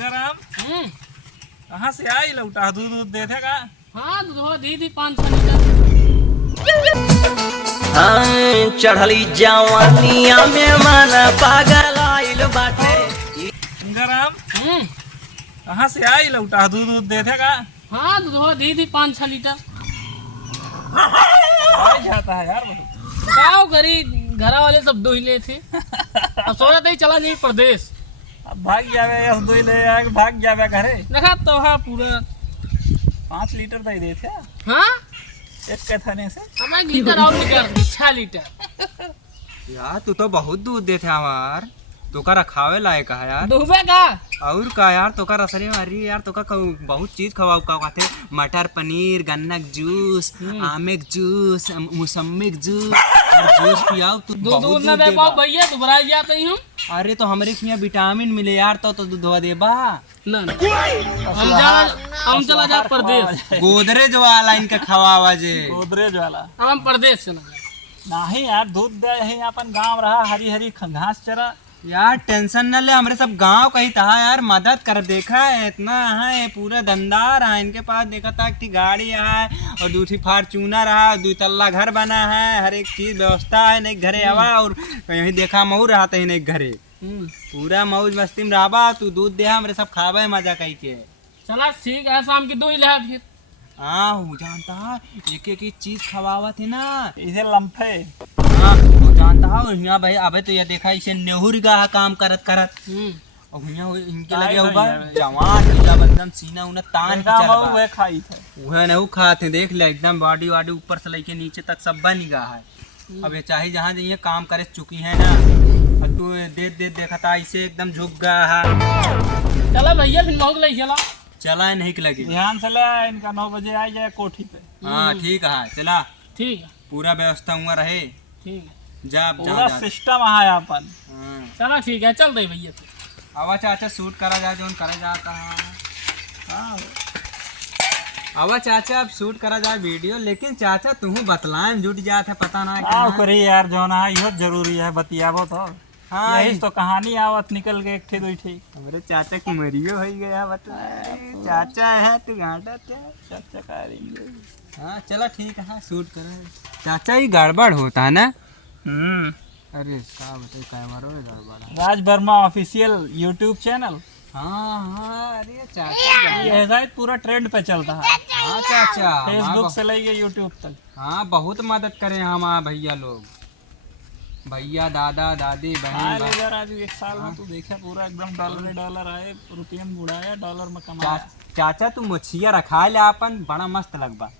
गंगाराम कहाँ से आई लौटा दूध दूध दे थे का? हाँ दूध दी 500 लीटर। चढ़ली जवानिया में मन पागल आइल बाटे। गंगाराम कहाँ से आई लौटा दूध दूध दे थे का? हाँ दूध दी 500 लीटर। आई जाता है यार बहुत। गाँव गरी घरा वाले सब दो ही ले थे। अब सोचा था चला नहीं प्रदेश। अब भाग जावे यस दुई ले आए भाग जावे घरे। देखा तो हाँ पूरा 5 लीटर दे दे थे हाँ एक के थाने से। अब 1 लीटर और निकल 6 लीटर। यार तू तो बहुत दूध देते हमार, तो का रखावे लायक है यार। डूबे का और का यार तो का रसरी मारी यार, तो का बहुत चीज खवाऊ का कहते मटर पनीर गन्ना के जूस आमे के जूस मौसम्मी के जूस और जूस पियाओ तू दूध बहुत ना दूध दे देबा। पाओ भैया तो बरा जाते ही हम। अरे तो हमरे के यहाँ विटामिन मिले यार, तो दूधवा देबा। ना हम चला जा प्रदेश। गोदरेज वाला इनके खवावा जे। गोदरेज वाला हम प्रदेश चला जाए। नहीं यार दूध दे है अपन गांव रहा हरी हरी घास चरा। यार टेंशन न ले, हमरे सब गांव कही था यार मदद कर। देखा है इतना है पूरा धंधार है इनके पास। देखा था कि गाड़ी है और 2 फॉर्च्यूनर है, 2 तल्ला घर बना है, हर एक चीज व्यवस्था है। नहीं घरे हवा और यही देखा मऊ रहा था नहीं घरे पूरा मौज मस्ती में रहा। तू दूध दे हमरे सब खावे मजा कही के। चला ठीक है शाम की 2 ही ले फिर। हाँ हूँ जानता है एक एक चीज खवावा थे ना इसे लम्फे। हाँ वो जानता है। और यहाँ भाई अबे तो ये देखा इसे नेहुर गा काम करत करत और यहाँ इनके लगे होगा जवान जब एकदम सीना उन्हें तान के चल वह खाई थे वह नहीं खाते। देख ले एकदम बॉडी वाडी ऊपर से लेके नीचे तक सब निगाह है। अब ये चाहे जहाँ जाइए काम करे चुकी है ना, और तू देखा था इसे एकदम झुक गया है। चला भैया फिर मौक ले चला। चला है नहीं के लगे ध्यान से ले इनका 9 बजे आ जाए कोठी पे। हाँ ठीक है चला ठीक है पूरा व्यवस्था हुआ रहे। ठीक है जा पूरा सिस्टम है अपन। चला ठीक है चल दे भैया फिर। आवा चाचा शूट करा जा जो करे जाता है। हाँ आवा चाचा अब शूट करा जाए वीडियो, लेकिन चाचा तू बतलाएं जुट जात है पता ना आओ करी यार जो ना इहो जरूरी है बतियाबो तो। हाँ यही तो कहानी आवत निकल के एक ठे 2 ठे। हमारे चाचा की मरियो हो गया बता। चाचा है तू गांडा थे चाचा करेंगे। हाँ चला ठीक है हाँ शूट करा। चाचा ही गड़बड़ होता है ना। अरे क्या बताए कैमरा में गड़बड़ है। राज वर्मा ऑफिशियल यूट्यूब चैनल। हाँ हाँ अरे चाचा ये शायद पूरा ट्रेंड पे चलता है हाँ चाचा फेसबुक से लेके यूट्यूब तक। हाँ बहुत मदद करें हमारे भैया लोग, भैया दादा दादी हाँ बहन। ले आज 1 साल में तू देखा पूरा एकदम डॉलर आए रुपये में बुढ़ाया डॉलर में कमाया। चाचा तू मछिया रखा ले अपन बड़ा मस्त लगबा।